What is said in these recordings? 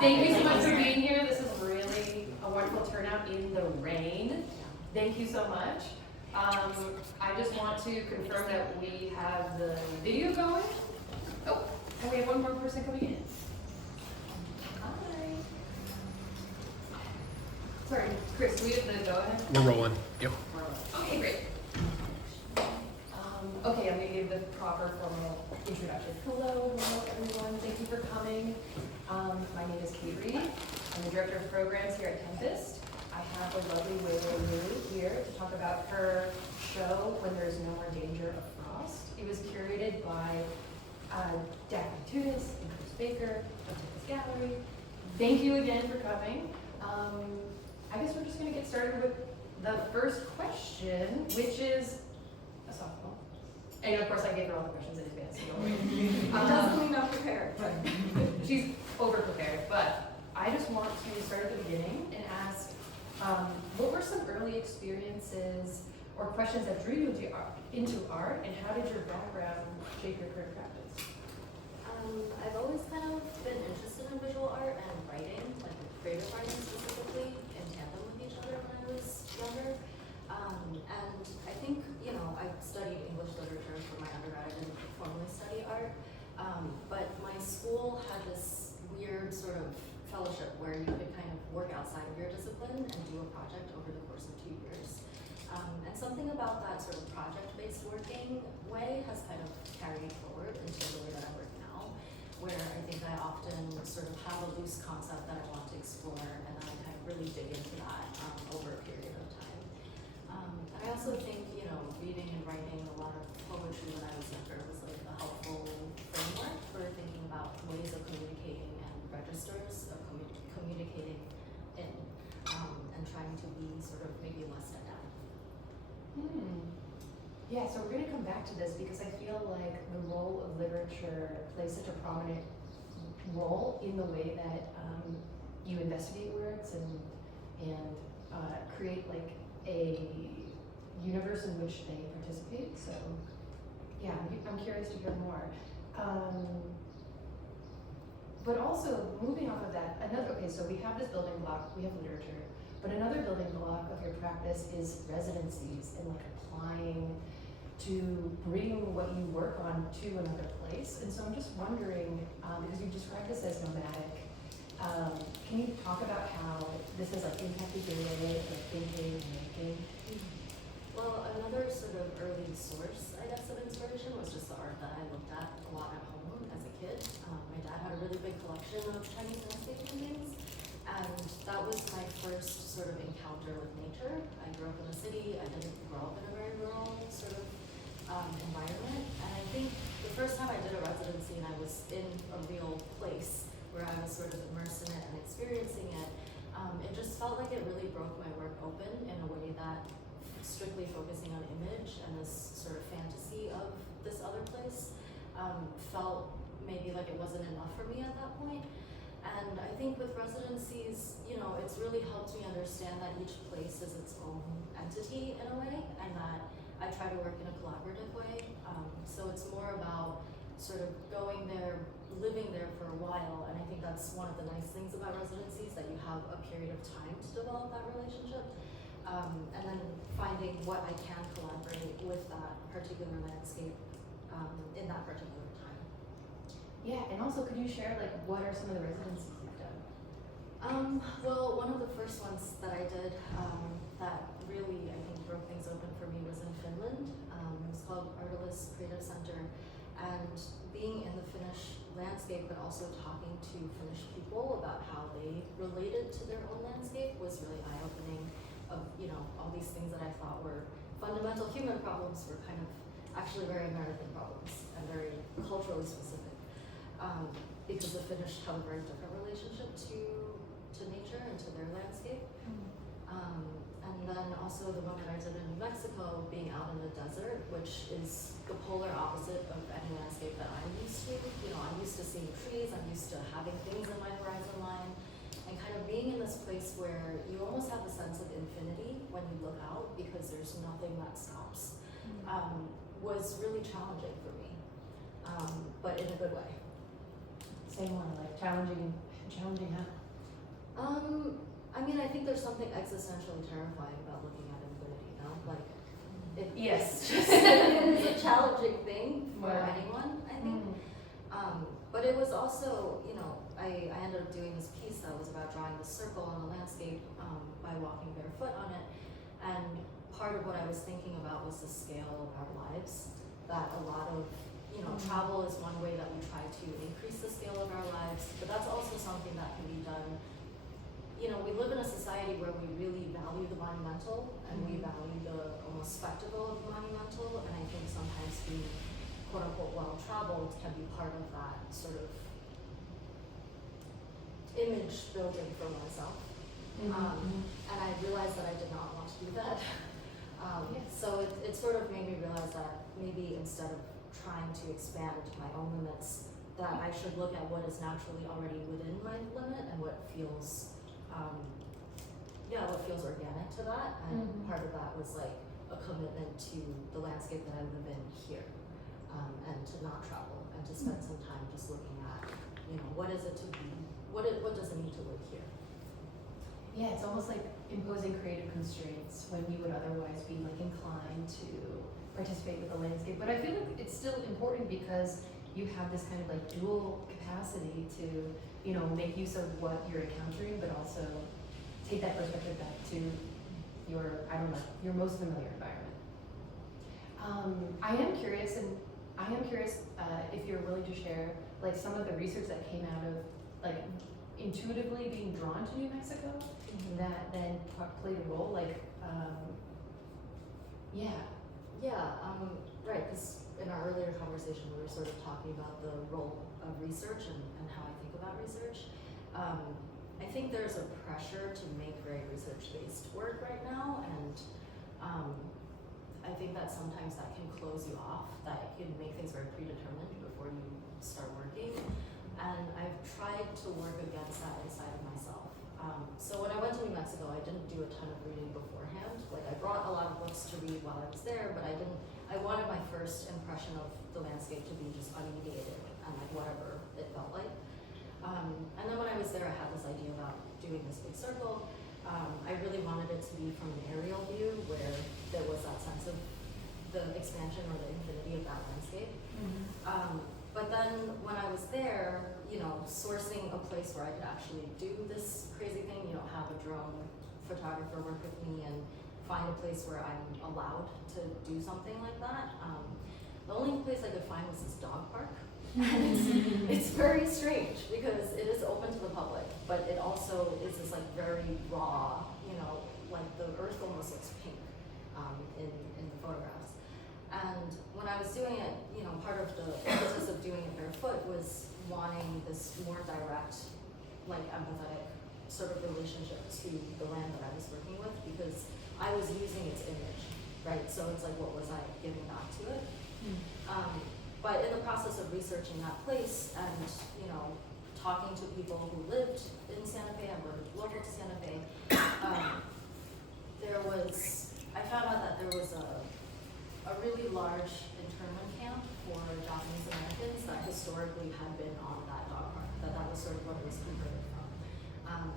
Thank you so much for being here. This is really a wonderful turnout in the rain. Thank you so much. I just want to confirm that we have the video going. Oh, and we have one more person coming in. Hi. Sorry, Chris, do we have the go ahead? We're rolling. Yep. Okay, great. Okay, I'm going to give the proper formal introduction. Hello, everyone. Thank you for coming. My name is 𝘾𝙖𝙞𝙘𝙀. I'm the Director of Programs here at Tempest. I have a lovely 𝙬𝙜 here to talk about her show, When There's No More Danger of Frost. It was curated by 𝙤𝙪 and Chris Baker of Tempest Gallery. Thank you again for coming. I guess we're just going to get started with the first question, which is a softball. And of course, I gave her all the questions in advance. So don't worry. Doesn't mean not prepared. But she's over-prepared. But I just want to start at the beginning and ask, what were some early experiences or questions that drew you into art, and how did your background shape your current practice? I've always kind of been interested in visual art and writing, like creative writing specifically, in tandem with each other when I was younger. And I think, I studied English literature for my undergrad. I didn't formally study art. But my school had this weird sort of fellowship where you could kind of work outside of your discipline and do a project over the course of 2 years. And something about that sort of project-based working way has kind of carried forward into the way that I work now, where I think I often sort of have a loose concept that I want to explore, and then I kind of really dig into that over a period of time. And I also think, reading and writing a lot of poetry when I was younger was like a helpful framework for thinking about ways of communicating and registers of communicating in, and trying to be sort of maybe less dead down. Yeah, so we're going to come back to this because I feel like the role of literature plays such a prominent role in the way that you investigate words and create like a universe in which they participate. So yeah, I'm curious to hear more. But also moving off of that, so we have this building block, we have literature, but another building block of your practice is residencies and like applying to bring what you work on to another place. And so I'm just wondering, because you described this as nomadic, can you talk about how this has like impacted your way of thinking and making? Well, another sort of early source, I guess, of inspiration was just the art that I looked at a lot at home as a kid. My dad had a really big collection of Chinese landscape paintings, and that was my first sort of encounter with nature. I grew up in a city. I didn't grow up in a very rural sort of environment, and I think the first time I did a residency and I was in a real place where I was sort of immersed in it and experiencing it, it just felt like it really broke my work open in a way that strictly focusing on image and this sort of fantasy of this other place felt maybe like it wasn't enough for me at that point. And I think with residencies, it's really helped me understand that each place is its own entity in a way, and that I try to work in a collaborative way. So it's more about sort of going there, living there for a while, and I think that's one of the nice things about residencies, that you have a period of time to develop that relationship. And then finding what I can collaborate with that particular landscape in that particular time. Yeah, and also could you share like what are some of the residencies you've done? Well, one of the first ones that I did that really, I think, broke things open for me was in Finland. It was called 𝙤𝙤 Creative Center, and being in the Finnish landscape, but also talking to Finnish people about how they related to their own landscape was really eye-opening. Of all these things that I thought were fundamental human problems were kind of actually very American problems and very culturally specific, because the Finnish have a very different relationship to nature and to their landscape. And then also the one that I did in New Mexico, being out in the desert, which is the polar opposite of any landscape that I'm used to. I'm used to seeing trees, I'm used to having things in my horizon line, and kind of being in this place where you almost have a sense of infinity when you look out because there's nothing that stops, was really challenging for me, but in a good way. Same one, like challenging Challenging how? I mean, I think there's something existentially terrifying about looking at infinity, no? Like, Yes. it's a challenging thing for Wow. anyone, I think. But it was also, you know, I ended up doing this piece that was about drawing the circle on the landscape by walking barefoot on it. And part of what I was thinking about was the scale of our lives. That a lot of, you know, travel is one way that we try to increase the scale of our lives, but that's also something that can be done. You know, we live in a society where we really value the monumental and we value the almost spectacle of the monumental, and I think sometimes being quote unquote well-traveled can be part of that sort of image building for myself. And I realized that I did not want to do that. So it sort of made me realize that maybe instead of trying to expand my own limits, that I should look at what is naturally already within my limit and what feels, what feels organic to that. And part of that was like a commitment to the landscape that I live in here, and to not travel and to spend some time just looking at, you know, what is it to be, what does it mean to live here? Yeah, it's almost like imposing creative constraints when you would otherwise be like inclined to participate with the landscape. But I feel like it's still important because you have this kind of like dual capacity to, you know, make use of what you're encountering, but also take that perspective back to your, I don't know, your most familiar environment. I am curious if you're willing to share like some of the research that came out of like intuitively being drawn to New Mexico that then played a role, like, right, because in our earlier conversation we were sort of talking about the role of research and how I think about research. I think there's a pressure to make very research-based work right now, and I think that sometimes that can close you off, that it can make things very predetermined before you start working. And I've tried to work against that inside of myself. So when I went to New Mexico, I didn't do a ton of reading beforehand. Like I brought a lot of books to read while I was there, but I wanted my first impression of the landscape to be just unmediated and like whatever it felt like. And then when I was there, I had this idea about doing this big circle. I really wanted it to be from an aerial view where there was that sense of the expansion or the infinity of that landscape. But then when I was there, you know, sourcing a place where I could actually do this crazy thing, you know, have a drone photographer work with me and find a place where I'm allowed to do something like that. The only place I could find was this dog park. And it's very strange because it is open to the public, but it also is this like very raw, you know, like the earth almost looks pink in the photographs. And when I was doing it, you know, part of the process of doing it barefoot was wanting this more direct, like empathetic sort of relationship to the land that I was working with, because I was using its image, right? So it's like, what was I giving back to it? But in the process of researching that place and, you know, talking to people who lived in Santa Fe and were local to Santa Fe, I found out that there was a really large internment camp for Japanese Americans that historically had been on that dog park, that was sort of what it was converted from.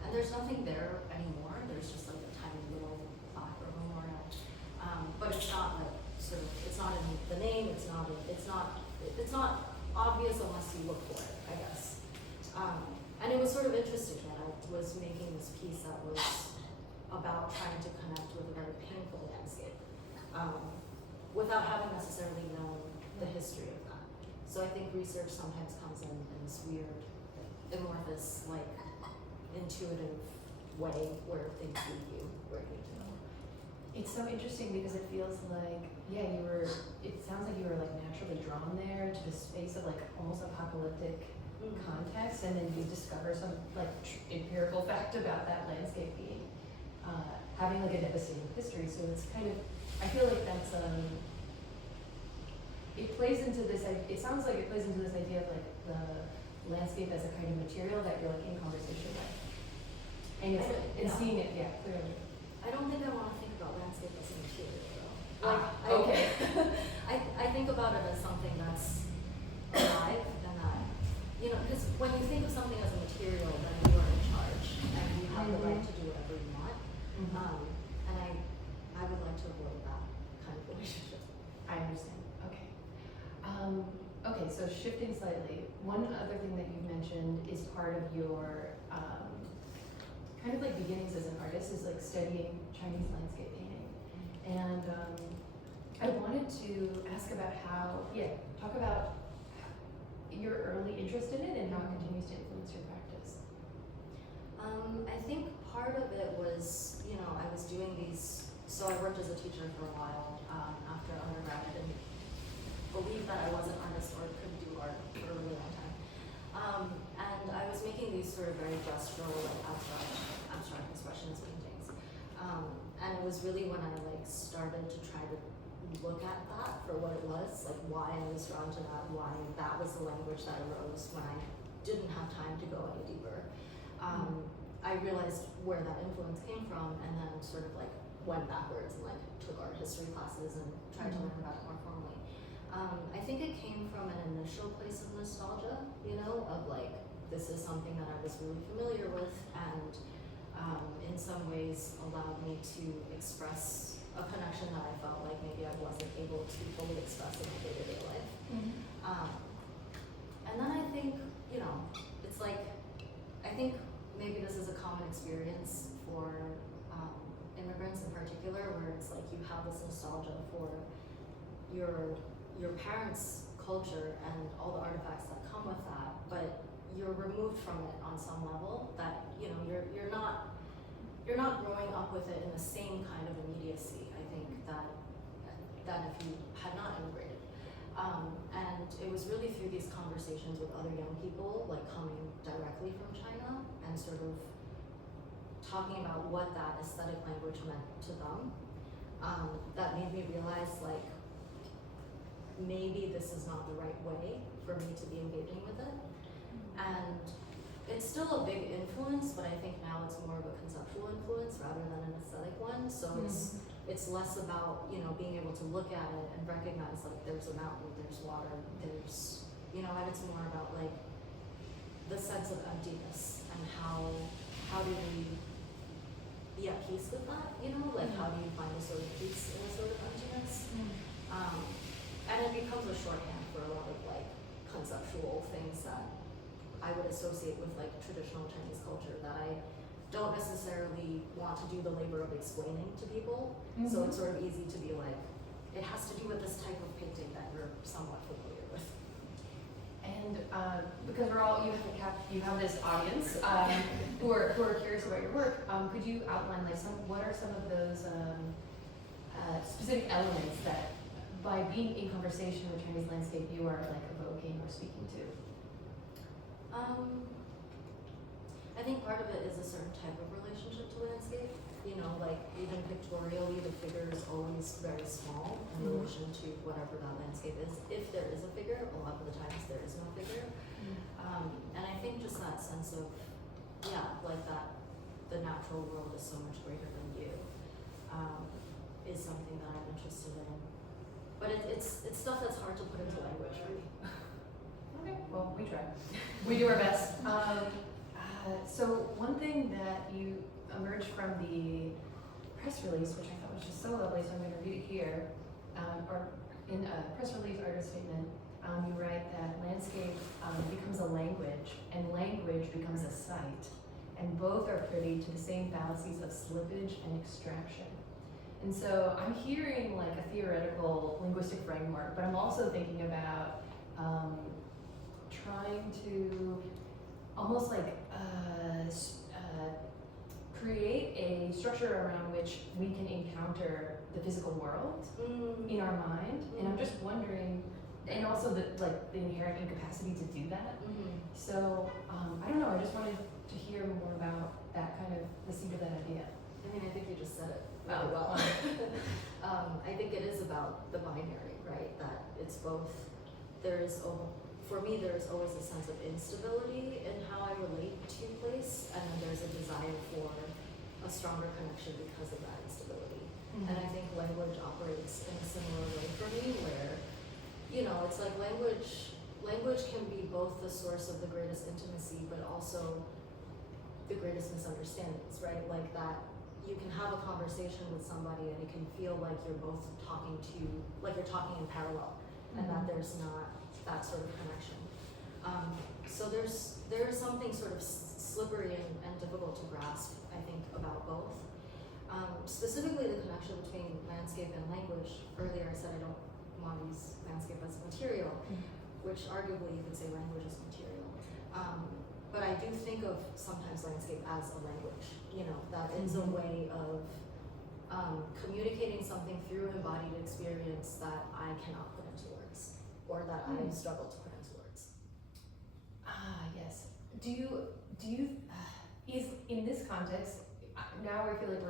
And there's nothing there anymore. There's just like a tiny little plaque or memorial. But it's not like it's not in the name. It's not obvious unless you look for it, I guess. And it was sort of interesting that I was making this piece that was about trying to connect with a very painful landscape, without having necessarily known the history of that. So I think research sometimes comes in this weird, amorphous, like intuitive way where things lead you where you need to go. It's so interesting because it feels like, it sounds like you were like naturally drawn there to this space of like almost apocalyptic context, and then you discover some like empirical fact about that landscape being, having like a devastating history. So it's kind of, I feel like that's, it sounds like it plays into this idea of like the landscape as a kind of material that you're like in conversation with. And seeing it, clearly. I don't think I want to think about landscape as a material though. Okay. I think about it as something that's alive and that, you know, because when you think of something as a material, then you shifting slightly, one other thing that you've mentioned is part of your kind of like beginnings as an artist is like studying Chinese landscape painting. And I wanted to ask about talk about your early interest in it and how it continues to influence your practice. I think part of it was, I was doing these, so I worked as a teacher for a while after undergrad. I didn't believe that I was an artist or could do art for a really long time. And I was making these sort of very gestural, like abstract expressionist paintings. And it was really when I started to try to look at that for what it was, like why I was drawn to that, why that was the language that arose when I didn't have time to go any deeper. I realized where that influence came from, and then sort of went backwards and took art history classes and tried to learn about it more formally. I think it came from an initial place of nostalgia, of this is something that I was really familiar with, and in some ways allowed me to express a connection that I felt like maybe I wasn't able to fully express in my day-to-day life. And then I think, it's I think maybe this is a common experience for immigrants in particular, where it's you have this nostalgia for your parents' culture and all the artifacts that come with that, but you're removed from it on some level that, you're not growing up with it in the same kind of immediacy, I think, that if you had not immigrated. And it was really through these conversations with other young people, coming directly from China and sort of talking about what that aesthetic language meant to them, that made me realize maybe this is not the right way for me to be engaging with it. And it's still a big influence, but I think now it's more of a conceptual influence rather than an aesthetic one. So it's less about, being able to look at it and recognize there's a mountain, there's water, there's, and it's more about the sense of emptiness and how do we be at peace with that, how do you find a sort of peace in a sort of emptiness? And it becomes a shorthand for a lot of conceptual things that I would associate with traditional Chinese culture that I don't necessarily want to do the labor of explaining to people. So it's sort of easy to be it has to do with this type of painting that you're somewhat familiar with. And because you have this audience who are curious about your work, could you outline what are some of those specific elements that by being in conversation with Chinese landscape you are evoking or speaking to? I think part of it is a certain type of relationship to landscape. Even pictorially, the figure is always very small in relation to whatever that landscape is. If there is a figure, a lot of the times there is no figure. And I think just that sense of, that the natural world is so much greater than you, is something that I'm interested in. But it's stuff that's hard to put into language for me. Okay, well, we try. We do our best. So one thing that you emerged from the press release, which I thought was just so lovely, so I'm going to read it here, or in a press release artist statement, you write that landscape becomes a language, and language becomes a sight, and both are privy to the same fallacies of slippage and extraction. And so I'm hearing a theoretical linguistic framework, but I'm also thinking about trying to almost create a structure around which we can encounter the physical world in our mind. And I'm just wondering, and also the inherent incapacity to do that. So I don't know, I just wanted to hear more about that the seed of that idea. I think you just said it really well. I think it is about the binary, right? That it's both, for me, there's always a sense of instability in how I relate to place, and then there's a desire for a stronger connection because of that instability. And I think language operates in a similar way for me, where, it's language can be both the source of the greatest intimacy, but also the greatest misunderstandings, right? That you can have a conversation with somebody and it can feel like you're both talking in parallel, and that there's not that sort of connection. So there's something sort of slippery and difficult to grasp, I think, about both. Specifically the connection between landscape and language. Earlier I said I don't want to use landscape as material, which arguably you could say language is material. But I do think of sometimes landscape as a language, that is a way of communicating something through embodied experience that I cannot put into words, or that I struggle to put into words. Yes. Is in this context, now I feel like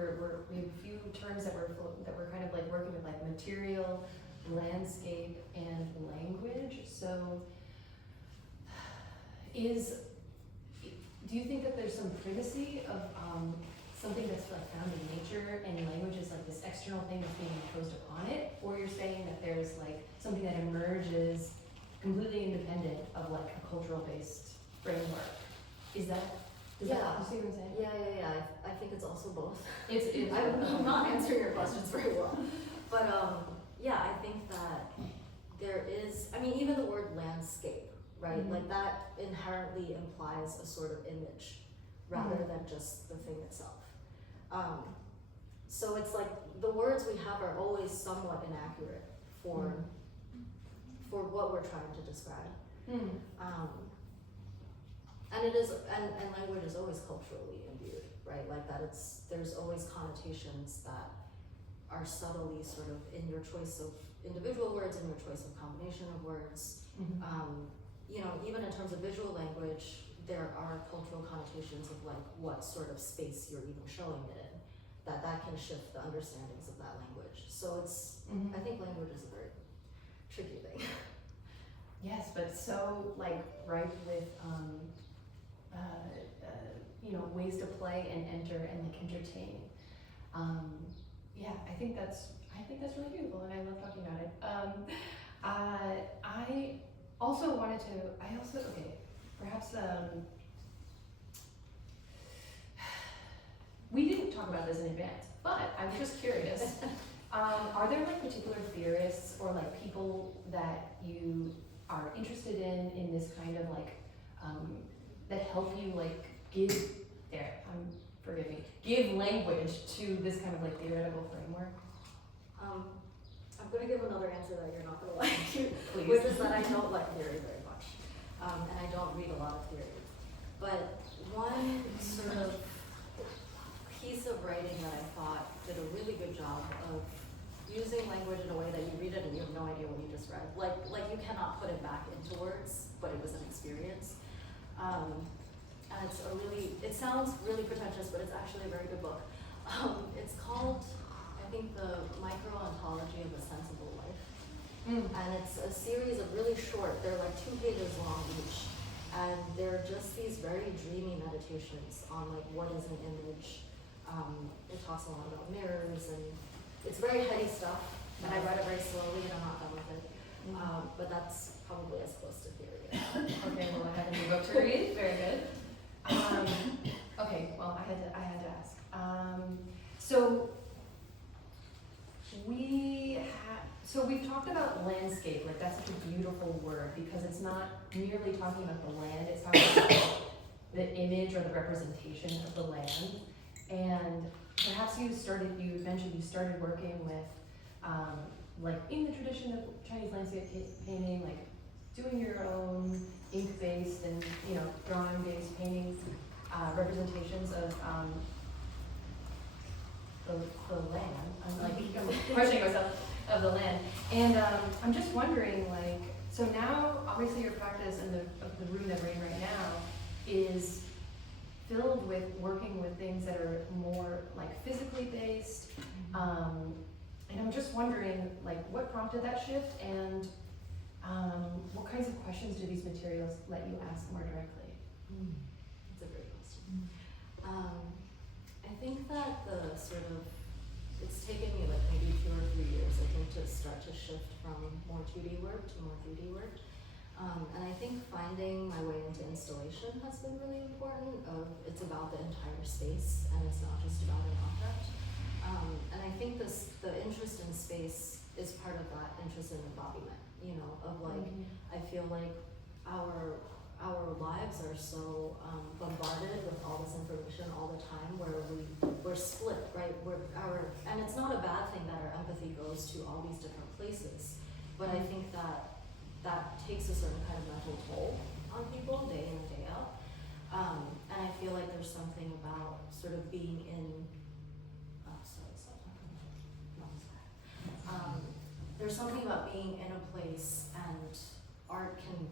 we have a few terms that we're kind of like working with, like material, landscape, and language. So do you think that there's some privacy of something that's like found in nature and language is like this external thing that's being imposed upon it? Or you're saying that there's like something that emerges completely independent of like a cultural based framework? You see what I'm saying? Yeah. I think it's also both. It's I'm not answering your questions very well. But I think that there is, even the word landscape, right? Like that inherently implies a sort of image rather than just the thing itself. So it's like the words we have are always somewhat inaccurate for what we're trying to describe. And it is, and language is always culturally imbued, right? Like that there's always connotations that are subtly sort of in your choice of individual words and your choice of combination of words. Even in terms of visual language, there are cultural connotations of like what sort of space you're even showing it in, that can shift the understandings of that language. So I think language is a very tricky thing. Yes, but so like ripe with ways to play and enter and like entertain. I think that's really beautiful, and I love talking about it. I also wanted to. Perhaps we didn't talk about this in advance, but I was just curious. Are there like particular theorists or like people that you are interested in this kind of like that help you like give language to this kind of like theoretical framework? I'm going to give another answer that you're not going to like, Please. Which is that I don't like theory very much, and I don't read a lot of theory. But one sort of piece of writing that I thought did a really good job of using language in a way that you read it and you have no idea what you just read. Like you cannot put it back into words, but it was an experience. And it sounds really pretentious, but it's actually a very good book. It's called, I think, The Micro-Ontology of a Sensible Life. And it's a series of really short, they're like 2 pages long each. And they're just these very dreamy meditations on like what is an image. It talks a lot about mirrors, and it's very heady stuff. And I read it very slowly, and I'm not done with it. But that's probably as close to theory. Okay, well, I have a new book to read. Very good. Okay, well, I had to ask. So we've talked about landscape, like that's such a beautiful word because it's not merely talking about the land, it's talking about the image or the representation of the land. And perhaps you mentioned you started working with, like in the tradition of Chinese landscape painting, like doing your own ink-based and drawing-based paintings, representations of the land. I'm questioning myself of the land, and I'm just wondering, like, so now obviously your practice and the room that we're in right now is filled with working with things that are more like physically based, and I'm just wondering, like, what prompted that shift, and what kinds of questions do these materials let you ask more directly? That's a great question. I think that it's taken me like maybe 2 or 3 years, I think, to start to shift from more 2D work to more 3D work. And I think finding my way into installation has been really important. It's about the entire space, and it's not just about an object. And I think the interest in space is part of that interest in embodiment, you know, of like, I feel like our lives are so bombarded with all this information all the time, where we're split, right? And it's not a bad thing that our empathy goes to all these different places, but I think that takes a certain kind of mental toll on people day in and day out. And I feel like there's something about sort of being in, there's something about being in a place, and art can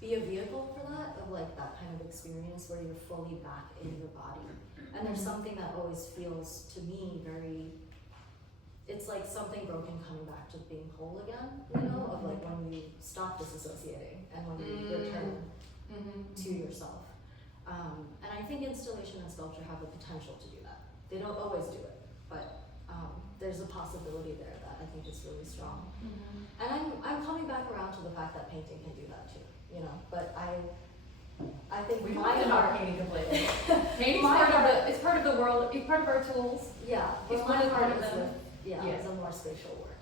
be a vehicle for that, of like that kind of experience where you're fully back in your body. And there's something that always feels to me very, it's like something broken coming back to being whole again, you know, of like when you stop disassociating and when you return to yourself. And I think installation and sculpture have the potential to do that. They don't always do it, but there's a possibility there that I think is really strong. And I'm coming back around to the fact that painting can do that too, you know, but I think We my don't heart, painting completely. Painting's it's part of the world, it's part of our tools. yeah, It's but one my of heart them. is with, Yeah. is a more spatial work,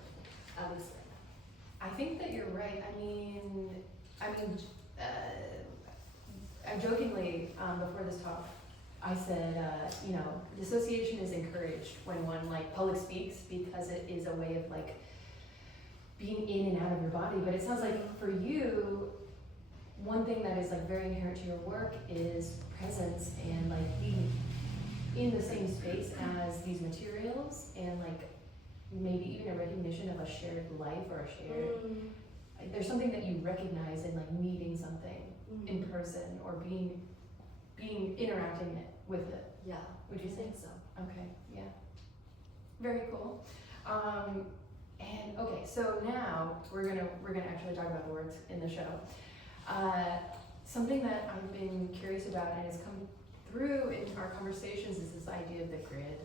at least right now. I think that you're right. I mean, I jokingly, before this talk, I said, you know, dissociation is encouraged when one like public speaks, because it is a way of like being in and out of your body. But it sounds like for you, one thing that is like very inherent to your work is presence, and like being in the same space as these materials, and like maybe even a recognition of a shared life or a shared, like, there's something that you recognize in like meeting something in person, or being interacting with it. Yeah, Would you I say? think so. Okay, yeah. Very cool. And okay, so now we're gonna actually talk about the words in the show. Something that I've been curious about and has come through in our conversations is this idea of the grid.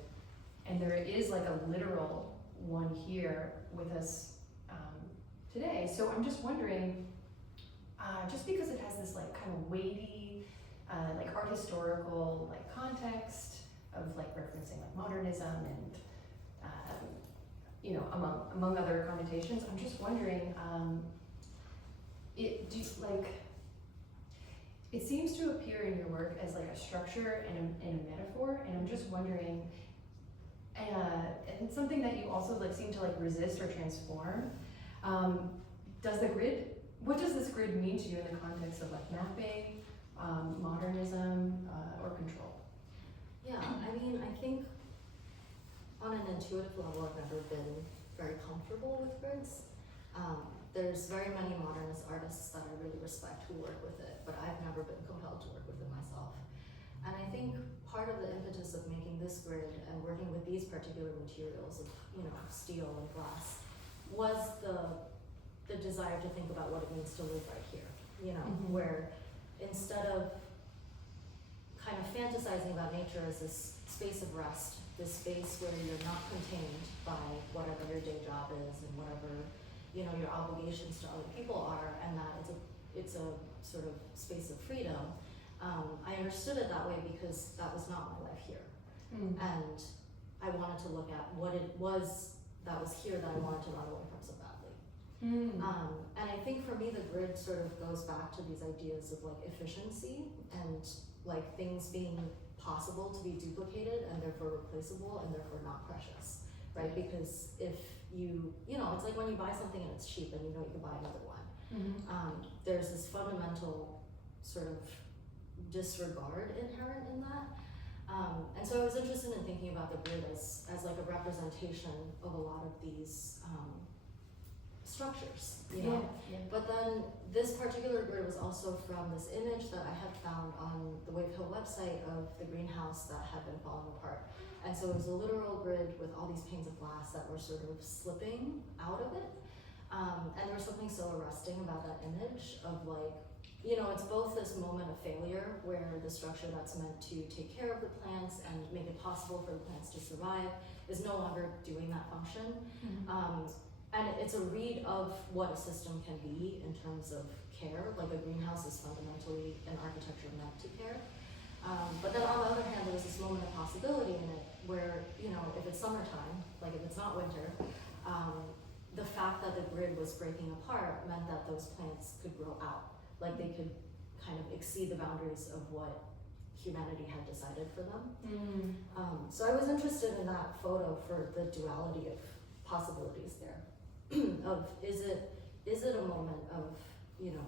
And there is like a literal one here with us today. So I'm just wondering, just because it has this like kind of weighty, like art historical like context of like referencing like modernism and you know, among other connotations, I'm just wondering, it seems to appear in your work as like a structure and a metaphor, and I'm just wondering, and something that you also like seem to like resist or transform. What does this grid mean to you in the context of like mapping, modernism, or control? Yeah, I mean, I think on an intuitive level, I've never been very comfortable with grids. There's very many modernist artists that I really respect who work with it, but I've never been compelled to work with it myself. And I think part of the impetus of making this grid and working with these particular materials of, you know, steel and glass was the desire to think about what it means to live right here, you know, where instead of kind of fantasizing about nature as this space of rest, this space where you're not contained by whatever your day job is and whatever, you know, your obligations to other people are, and that it's a sort of space of freedom. I understood it that way because that was not my life here. And I wanted to look at what it was that was here that I wanted to run away from so badly. And I think for me, the grid sort of goes back to these ideas of like efficiency and like things being possible to be duplicated and therefore replaceable and therefore not precious, right? Because if you know, it's like when you buy something and it's cheap and you know you can buy another one. There's this fundamental sort of disregard inherent in that. And so I was interested in thinking about the grid as like a representation of a lot of these structures, you know? But then this particular grid was also from this image that I had found on the Wave Hill website of the greenhouse that had been falling apart. And so it was a literal grid with all these panes of glass that were sort of slipping out of it. And there was something so arresting about that image of like, you know, it's both this moment of failure where the structure that's meant to take care of the plants and make it possible for the plants to survive is no longer doing that function. And it's a read of what a system can be in terms of care. Like a greenhouse is fundamentally an architecture meant to care. But then on the other hand, there's this moment of possibility in it where, you know, if it's summertime, like if it's not winter, the fact that the grid was breaking apart meant that those plants could grow out, like they could kind of exceed the boundaries of what humanity had decided for them. So I was interested in that photo for the duality of possibilities there. Of is it a moment of, you know,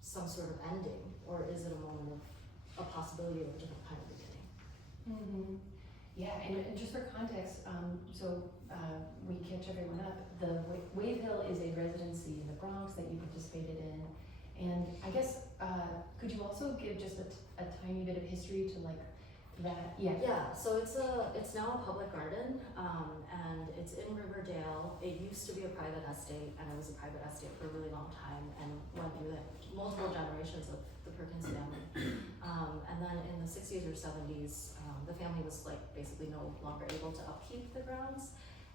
some sort of ending, or is it a moment of a possibility of a different kind of beginning? Yeah, and just for context, we catch everyone up. The Wave Hill is a residency in the Bronx that you participated in, and I guess could you also give just a tiny bit of history to like that? Yeah. So it's now a public garden, and it's in Riverdale. It used to be a private estate, and it was a private estate for a really long time, and went through multiple generations of the Perkins family. And then in the 60s or 70s, the family was like basically no longer able to upkeep the grounds,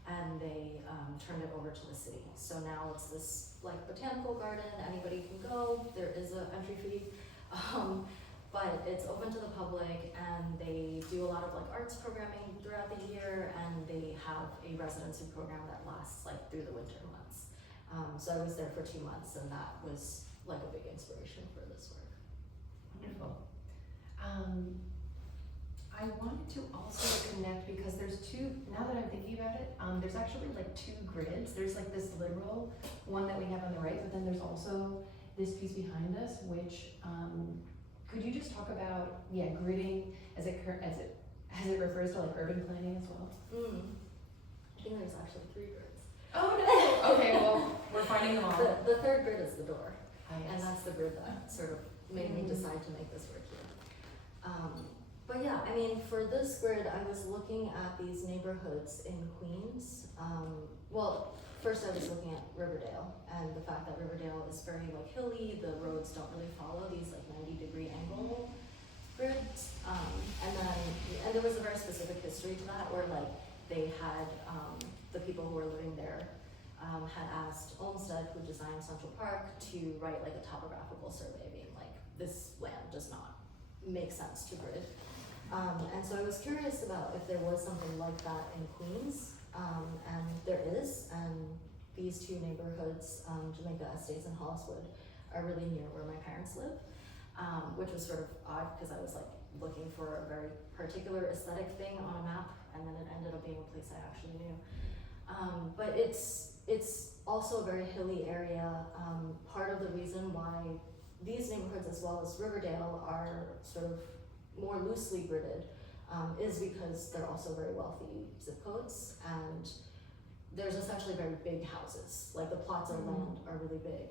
and they turned it over to the city. So now it's this like botanical garden. Anybody can go. There is an entry fee, but it's open to the public, and they do a lot of like arts programming throughout the year, and they have a residency program that lasts like through the winter months. So I was there for 2 months, and that was like a big inspiration for this work. Wonderful. I wanted to also connect because there's two, now that I'm thinking about it, there's actually like two grids. There's like this literal one that we have on the right, but then there's also this piece behind us, which, could you just talk about, gridding as it refers to like urban planning as well? I think there's actually 3 grids. Oh no! Okay, well, we're finding them all. The third grid is the door. Yes. And that's the grid that sort of made me decide to make this work here. But yeah, I mean, for this grid, I was looking at these neighborhoods in Queens. Well, first I was looking at Riverdale, and the fact that Riverdale is very like hilly, the roads don't really follow these like 90-degree angle grids. And there was a very specific history to that, where like they had, the people who were living there had asked 𝙒𝙚𝙞𝙝, who designed Central Park, to write like a topographical survey being like, this land does not make sense to grid. And so I was curious about if there was something like that in Queens, and there is, and these 2 neighborhoods, Jamaica Estates and Holliswood, are really near where my parents live, which was sort of odd because I was like looking for a very particular aesthetic thing on a map, and then it ended up being a place I actually knew. But it's also a very hilly area. Part of the reason why these neighborhoods, as well as Riverdale, are sort of more loosely gridded is because they're also very wealthy zip codes, and there's essentially very big houses. Like the plots of land are really big.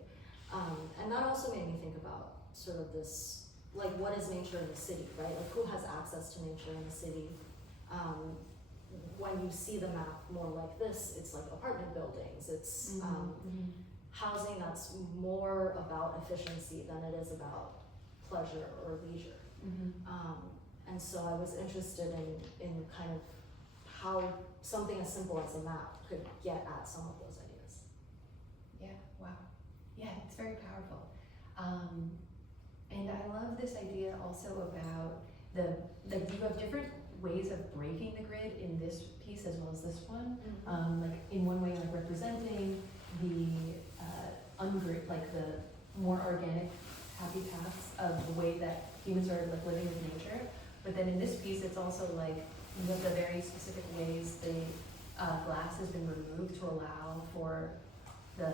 And that also made me think about sort of this, like what is nature in the city, right? Like who has access to nature in the city? When you see the map more like this, it's like apartment buildings, it's housing that's more about efficiency than it is about pleasure or leisure. And so I was interested in kind of how something as simple as a map could get at some of those ideas. Yeah, wow. Yeah, it's very powerful. And I love this idea also about you have different ways of breaking the grid in this piece as well as this one. Like in one way, like representing the ungrid, like the more organic happy paths of the way that humans are like living with nature. But then in this piece, it's also like the very specific ways the glass has been removed to allow for the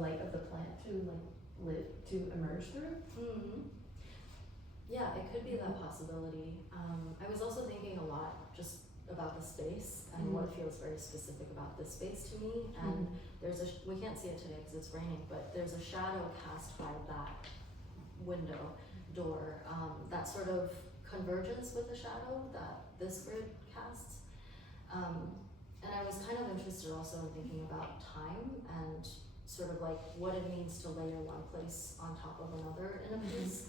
light of the plant to emerge through. Yeah, it could be that possibility. I was also thinking a lot just about the space and what feels very specific about this space to me. And we can't see it today because it's raining, but there's a shadow cast by that window door that sort of converges with the shadow that this grid casts. And I was kind of interested also in thinking about time and sort of like what it means to layer one place on top of another in a piece.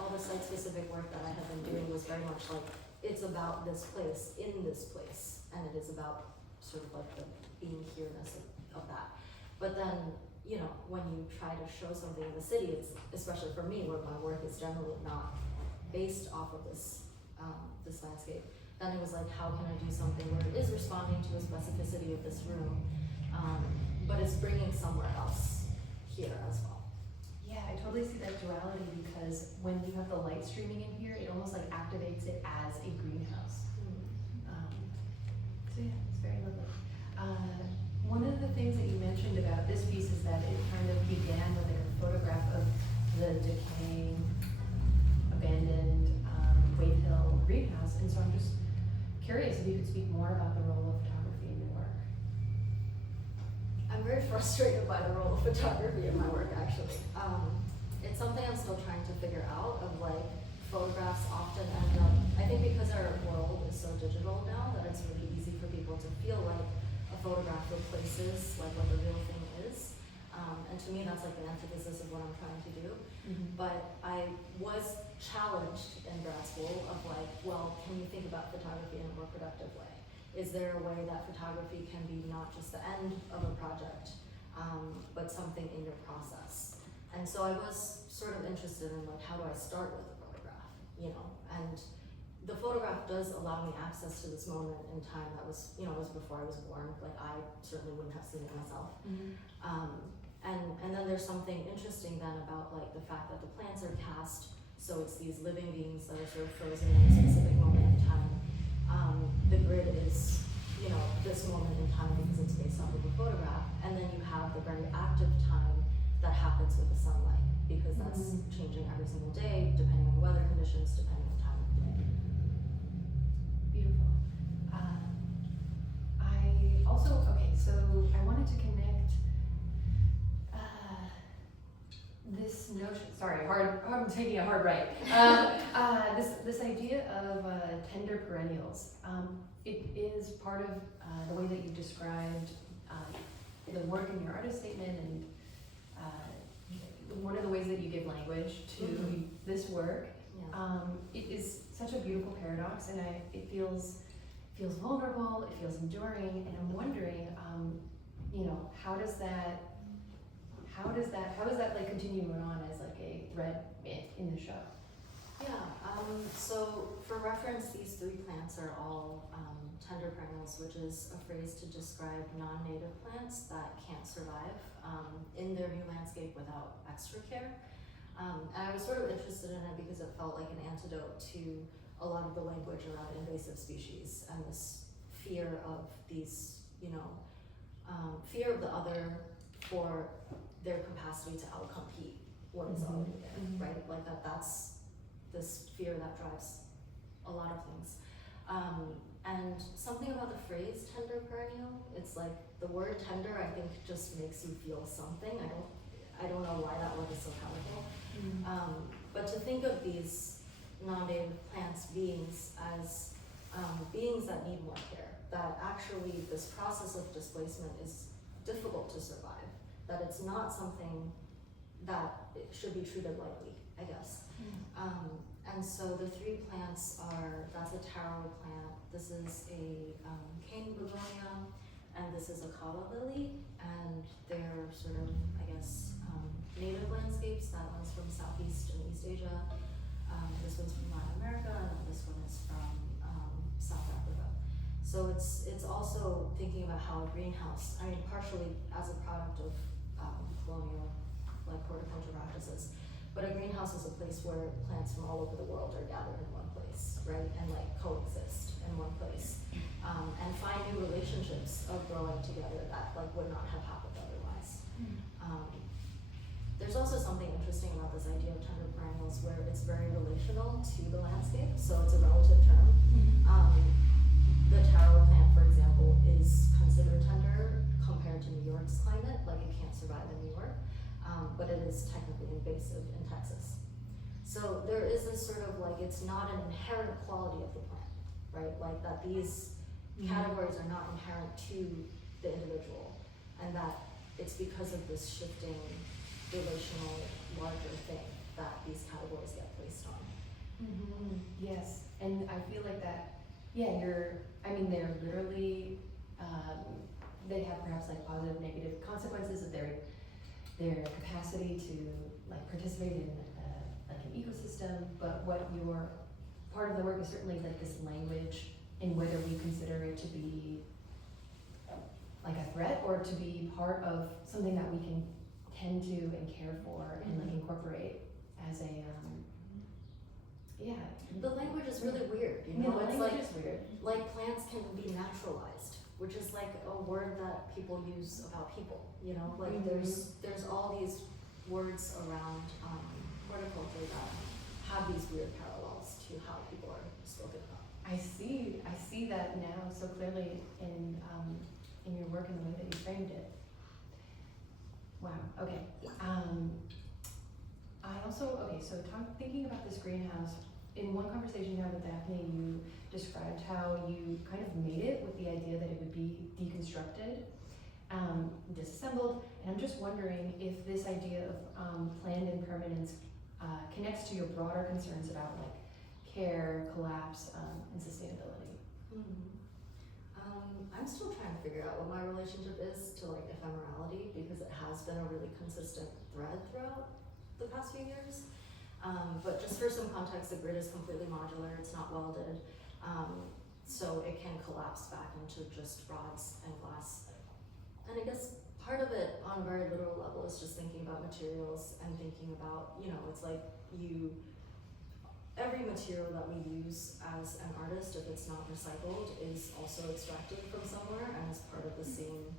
All the site-specific work that I have been doing was very much like, it's about this place in this place, and it is about sort of like the being here-ness of that. But then, you know, when you try to show something in the city, it's, especially for me, where my work is generally not based off of this this landscape, then it was like, how can I do something where it is responding to a specificity of this room, but it's bringing somewhere else here as well. Yeah, I totally see that duality because when you have the light streaming in here, it almost like activates it as a greenhouse. So yeah, it's very lovely. One of the things that you mentioned about this piece is that it kind of began with like a photograph of the decaying, abandoned Wave Hill greenhouse, and so I'm just curious if you could speak more about the role of photography in your work. I'm very frustrated by the role of photography in my work, actually. It's something I'm still trying to figure out, of like, photographs often end up, I think because our world is so digital now, that it's really easy for people to feel like a photograph replaces like what the real thing is. And to me, that's like the antithesis of what I'm trying to do. But I was challenged in grad school of like, well, can you think about photography in a more productive way? Is there a way that photography can be not just the end of a project, but something in your process? And so I was sort of interested in like, how do I start with a photograph, you know? And the photograph does allow me access to this moment in time that was, you know, it was before I was born. Like, I certainly wouldn't have seen it myself. And then there's something interesting then about like the fact that the plants are cast, so it's these living beings that are sort of frozen in a specific moment in time. The grid is, you know, this moment in time because it's based off of a photograph, and then you have the very active time that happens with the sunlight, because that's changing every single day, depending on weather conditions, depending on time of day. Beautiful. I also, okay, so I wanted to connect this notion, sorry, I'm taking a hard right. This idea of tender perennials. It is part of the way that you described the work in your artist statement, and one of the ways that you give language to this work. It is such a beautiful paradox, and it feels vulnerable, it feels enduring, and I'm wondering, you know, how does that like continue on as like a thread in the show? So for reference, these three plants are all tender perennials, which is a phrase to describe non-native plants that can't survive in their new landscape without extra care. And I was sort of interested in it because it felt like an antidote to a lot of the language around invasive species and this fear of these, you know, fear of the other for their capacity to outcompete what is already there, right? Like that's this fear that drives a lot of things. And something about the phrase tender perennial, it's like the word tender, I think, just makes you feel something. I don't know why that word is so powerful. But to think of these non-native plants, beings, as beings that need more care, that actually this process of displacement is difficult to survive, that it's not something that it should be treated lightly, I guess. And so the three plants are, that's a taro plant, this is a cane begonia, and this is a kava lily, and they're sort of, I guess, native landscapes. That one's from Southeast and East Asia, this one's from Latin America, and this one is from South Africa. So it's also thinking about how a greenhouse, I mean, partially as a product of colonial like horticulture practices, but a greenhouse is a place where plants from all over the world are gathered in one place, right? And like coexist in one place, and find new relationships of growing together that like would not have happened otherwise. There's also something interesting about this idea of tender perennials where it's very relational to the landscape, so it's a relative term. The taro plant, for example, is considered tender compared to New York's climate, like it can't survive in New York, but it is technically invasive in Texas. So there is this sort of like, it's not an inherent quality of the plant, right? Like that these categories are not inherent to the individual, and that it's because of this shifting relational larger thing that these categories get placed on. Yes, and I feel like that, yeah, they're literally, they have perhaps like positive, negative consequences of their capacity to like participate in like an ecosystem, but what your part of the work is certainly like this language and whether we consider it to be like a threat or to be part of something that we can tend to and care for and like incorporate as a, yeah. The language is really weird, you Yeah, know, the it's language like, is weird. like plants can be naturalized, which is like a word that people use about people, you know, like there's all these words around horticulture that have these weird parallels to how people are spoken about. I see that now so clearly in your work and the way that you framed it. Wow, okay. Thinking about this greenhouse, in one conversation you had with Daphne, you described how you kind of made it with the idea that it would be deconstructed, disassembled, and I'm just wondering if this idea of planned impermanence connects to your broader concerns about like care, collapse, and sustainability. I'm still trying to figure out what my relationship is to like ephemerality, because it has been a really consistent thread throughout the past few years. But just for some context, the grid is completely modular, it's not welded, so it can collapse back into just rods and glass. And I guess part of it on a very literal level is just thinking about materials and thinking about, you know, it's like every material that we use as an artist, if it's not recycled, is also extracted from somewhere and is part of the same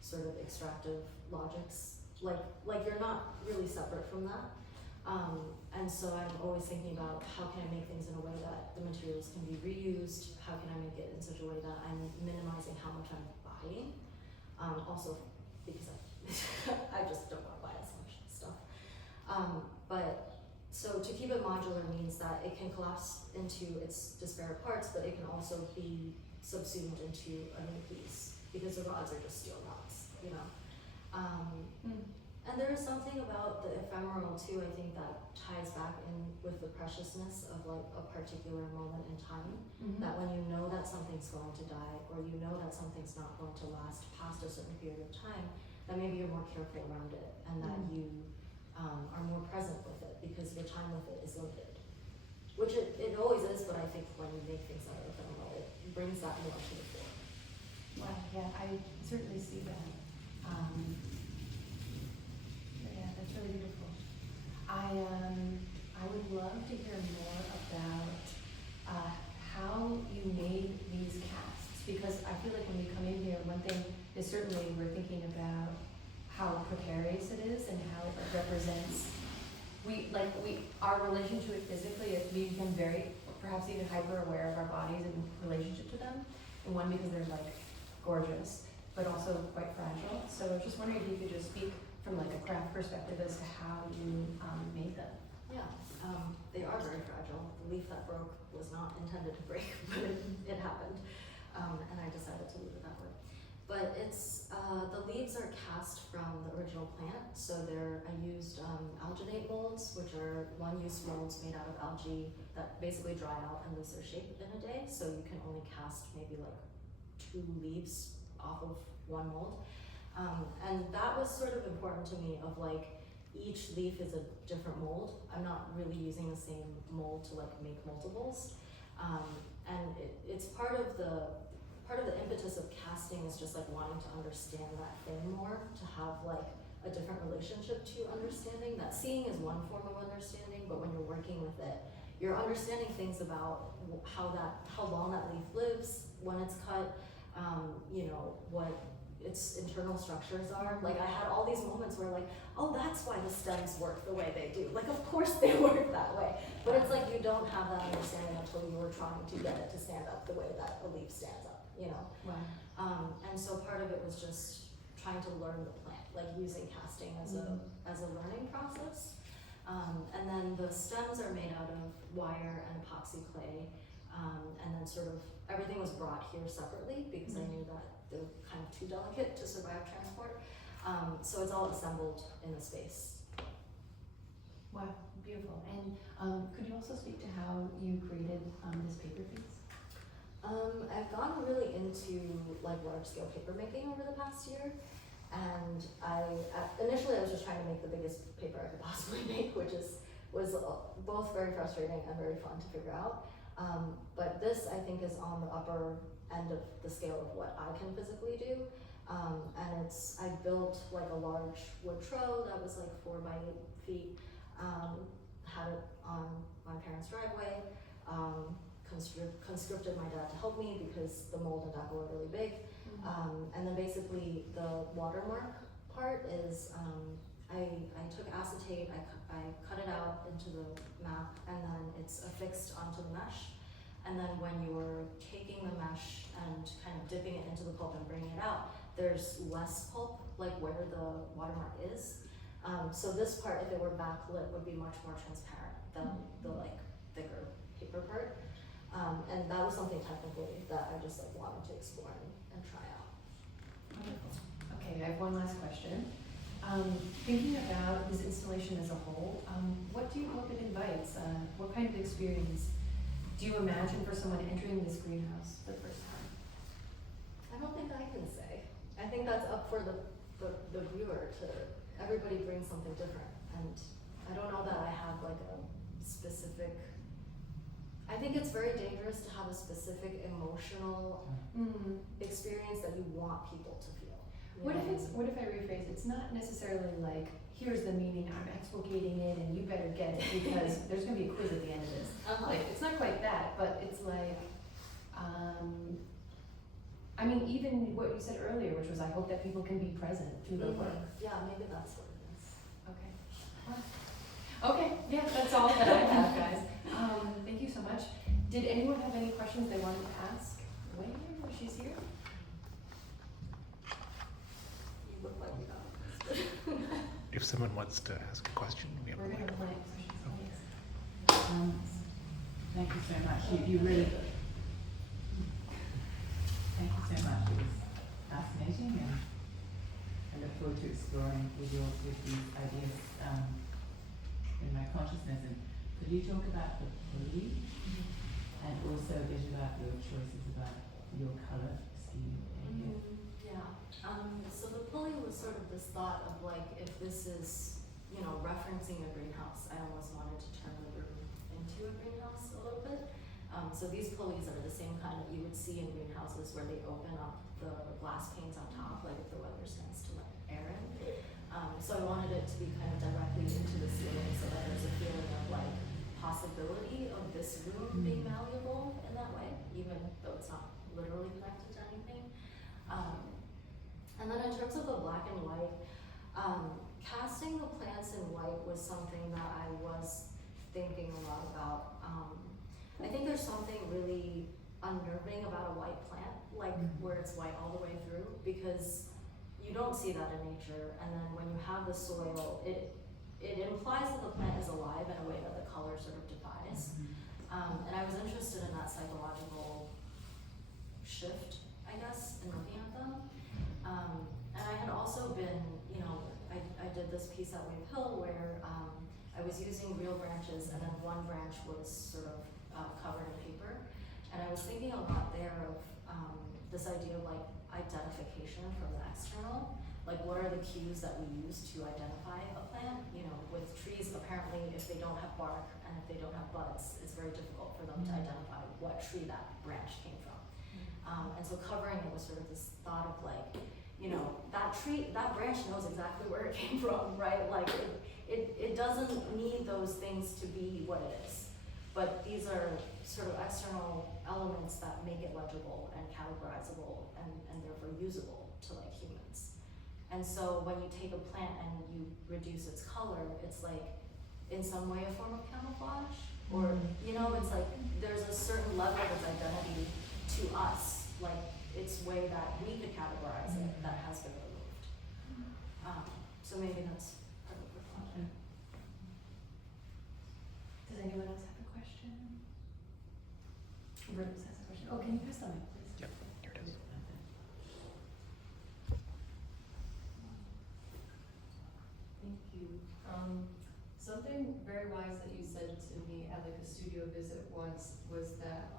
sort of extractive logics. Like you're not really separate from that. And so I'm always thinking about how can I make things in a way that the materials can be reused, how can I make it in such a way that I'm minimizing how much I'm buying, also because I just don't want to buy as much stuff. So to keep it modular means that it can collapse into its disparate parts, but it can also be subsumed into a new piece, because the rods are just steel rods, you know. And there is something about the ephemeral too, I think, that ties back in with the preciousness of like a particular moment in time. That when you know that something's going to die, or you know that something's not going to last past a certain period of time, that maybe you're more careful around it, and that you are more present with it, because your time with it is limited. Which it always is, but I think when you make things out of ephemeral, it brings that more to the fore. Wow, yeah, I certainly see that. Yeah, that's really beautiful. I would love to hear more about how you made these casts, because I feel like when we come in here, one thing is certainly we're thinking about how precarious it is and how it represents. Our relation to it physically, we become very, perhaps even hyper aware of our bodies and relationship to them. And one, because they're like gorgeous, but also quite fragile. So I was just wondering if you could just speak from like a craft perspective as to how you made them. Yeah, they are very fragile. The leaf that broke was not intended to break, but it happened. And I decided to leave it that way. But it's, the leaves are cast from the original plant. So I used alginate molds, which are one-use molds made out of algae that basically dry out and lose their shape in a day. So you can only cast maybe like 2 leaves off of one mold. And that was sort of important to me, of like, each leaf is a different mold. I'm not really using the same mold to like make multiples. And it's part of the impetus of casting is just like wanting to understand that thing more, to have like a different relationship to understanding. That seeing is one form of understanding, but when you're working with it, you're understanding things about how long that leaf lives when it's cut, you know, what its internal structures are. Like I had all these moments where like, oh, that's why the stems work the way they do. Like, of course they work that way. But it's like you don't have that understanding until you were trying to get it to stand up the way that a leaf stands up, you know? Wow. And so part of it was just trying to learn the plant, like using casting as a learning process. And then the stems are made out of wire and epoxy clay. And then sort of everything was brought here separately, because I knew that they're kind of too delicate to survive transport. So it's all assembled in the space. Wow, beautiful. And could you also speak to how you created this paper piece? I've gotten really into like large-scale paper making over the past year. And initially I was just trying to make the biggest paper I could possibly make, which was both very frustrating and very fun to figure out. But this, I think, is on the upper end of the scale of what I can physically do. And I built like a large wood trough that was like 4 by 8 feet, had it on my parents' driveway, conscripted my dad to help me because the mold and deco were really big. And then basically the watermark part is, I took acetate, I cut it out into the map, and then it's affixed onto the mesh. And then when you're taking the mesh and kind of dipping it into the pulp and bringing it out, there's less pulp, like where the watermark is. So this part, if it were backlit, would be much more transparent than the like thicker paper part. And that was something technically that I just like wanted to explore and try out. Wonderful. Okay, I have one last question. Thinking about this installation as a whole, what do you hope it invites? What kind of experience do you imagine for someone entering this greenhouse for the first time? I don't think I can say. I think that's up for the viewer to, everybody brings something different. And I don't know that I have like a specific, I think it's very dangerous to have a specific emotional experience that you want people to feel. What if I rephrase, it's not necessarily like, here's the meaning, I'm explicating it and you better get it because there's gonna be a quiz at the end of this. Like, it's not quite that, but it's like, I mean, even what you said earlier, which was I hope that people can be present through the work. Yeah, maybe that's what it is. Okay. Okay, yeah, that's all that I have, guys. Thank you so much. Did anyone have any questions they wanted to ask? Wait, she's here. You look like you got it. If someone wants to ask a question, we have a We're mic. gonna play. Thank you so much. You really. Thank you so much. It was fascinating, and I look forward to exploring with these ideas in my consciousness. And could you talk about the pulley, and also a bit about your choices about your color scheme? Yeah. So the pulley was sort of this thought of like, if this is, you know, referencing a greenhouse, I almost wanted to turn the room into a greenhouse a little bit. So these pulleys are the same kind that you would see in greenhouses where they open up the glass panes on top, like if the weather stands to let air in. So I wanted it to be kind of directly into the ceiling so that there's a feeling of like possibility of this room being malleable in that way, even though it's not literally connected to anything. And then in terms of the black and white, casting the plants in white was something that I was thinking a lot about. I think there's something really unnerving about a white plant, like where it's white all the way through, because you don't see that in nature. And then when you have the soil, it implies that the plant is alive in a way that the color sort of defies. And I was interested in that psychological shift, I guess, in looking at them. And I had also been, you know, I did this piece at Wave Hill where I was using real branches, and then one branch was sort of covered in paper. And I was thinking a lot there of this idea of like identification from the external. Like, what are the cues that we use to identify a plant? You know, with trees, apparently, if they don't have bark and if they don't have buds, it's very difficult for them to identify what tree that branch came from. And so covering it was sort of this thought of like, you know, that tree, that branch knows exactly where it came from, right? Like, it doesn't need those things to be what it is. But these are sort of external elements that make it legible and categorizable and therefore usable to like humans. And so when you take a plant and you reduce its color, it's like in some way a form of camouflage, or, you know, it's like there's a certain level of its identity to us, like its way that we could categorize it that has been removed. So maybe that's part of the thought. Does anyone else have a question? Rose has a question. Oh, can you pass the mic, please? Yep, here it is. Thank you. Something very wise that you said to me at like a studio visit once was that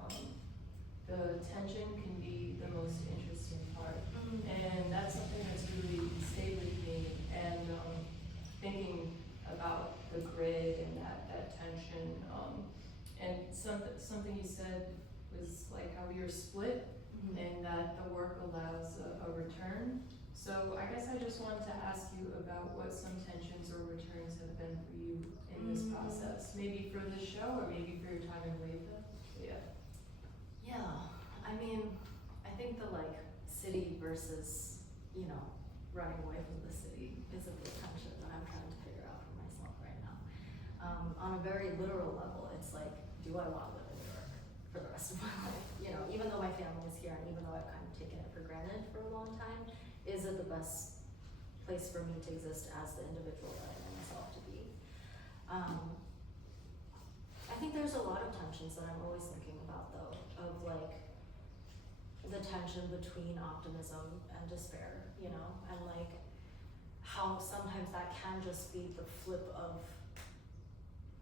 the tension can be the most interesting part. And that's something that's really stayed with me. And thinking about the grid and that tension. And something you said was like how we are split and that the work allows a return. So I guess I just wanted to ask you about what some tensions or returns have been for you in this process. Maybe for the show or maybe for your time in Waveville? Yeah. Yeah, I mean, I think the like city versus, you know, running away from the city is a big tension that I'm trying to figure out for myself right now. On a very literal level, it's like, do I want to live in New York for the rest of my life? You know, even though my family is here and even though I've kind of taken it for granted for a long time, is it the best place for me to exist as the individual that I know myself to be? I think there's a lot of tensions that I'm always thinking about though, of like the tension between optimism and despair, you know, and like how sometimes that can just be the flip of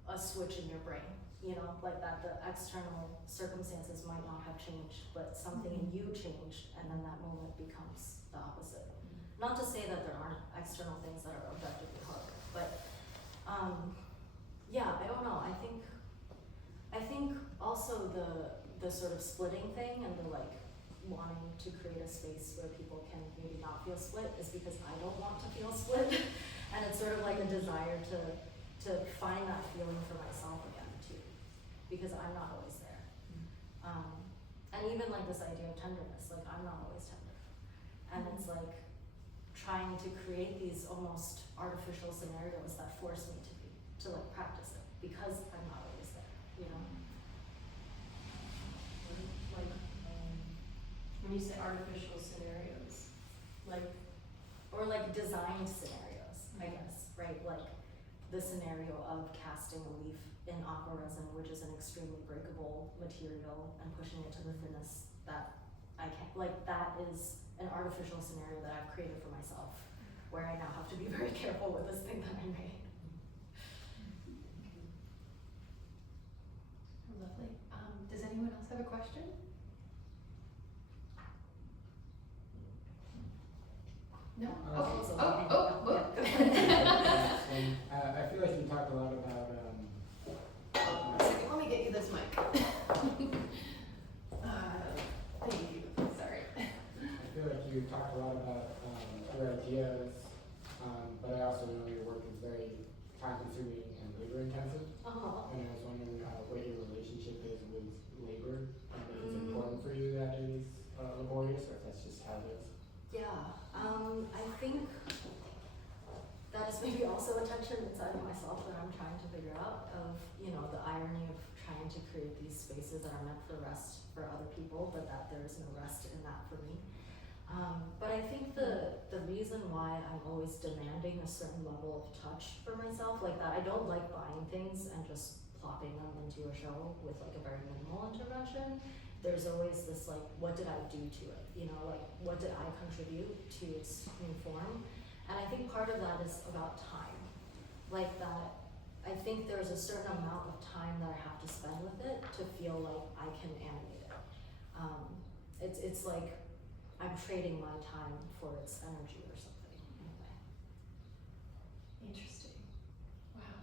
a switch in your brain, you know, like that the external circumstances might not have changed, but something in you changed, and then that moment becomes the opposite. Not to say that there aren't external things that are objectively harder, but yeah, I don't know. I think also the sort of splitting thing and the like wanting to create a space where people can maybe not feel split is because I don't want to feel split, and it's sort of like a desire to find that feeling for myself again too, because I'm not always there. And even like this idea of tenderness, like I'm not always tender, and it's like trying to create these almost artificial scenarios that force me to like practice it because I'm not always there, you know. Like, when you say artificial scenarios, like, Or like designed scenarios, I guess, right? Like the scenario of casting a leaf in aqua resin, which is an extremely breakable material, and pushing it to the thinness that I can't, like that is an artificial scenario that I've created for myself, where I now have to be very careful with this thing that I made. Lovely. Does anyone else have a question? No? Oh. I feel like you talked a lot about Let me get you this mic. Thank you. Sorry. I feel like you talked a lot about your ideas, but I also know your work is very time-consuming and labor-intensive. And I was wondering what your relationship is with labor, and if it's important for you that it is laborious, or if that's just how it is. Yeah, I think that is maybe also a tension inside of myself that I'm trying to figure out, of, you know, the irony of trying to create these spaces that are meant for rest for other people, but that there is no rest in that for me. But I think the reason why I'm always demanding a certain level of touch for myself, like that I don't like buying things and just plopping them into a show with like a very minimal intervention. There's always this like, what did I do to it? You know, like what did I contribute to its new form? And I think part of that is about time. Like that, I think there's a certain amount of time that I have to spend with it to feel like I can animate it. It's like I'm trading my time for its energy or something in a way. Interesting. Wow.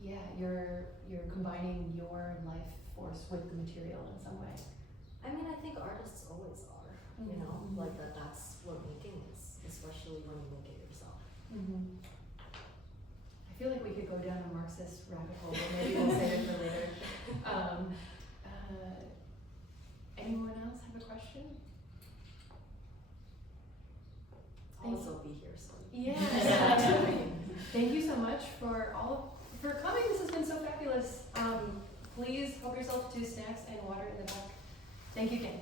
Yeah, you're combining your life force with the material in some way. I mean, I think artists always are, you know, like that's what making is, especially when you make it yourself. I feel like we could go down a Marxist rabbit hole, but maybe we'll save it for later. Anyone else have a question? I'll also be here, so. Yes. Thank you so much for coming. This has been so fabulous. Please help yourself to snacks and water in the back. Thank you again.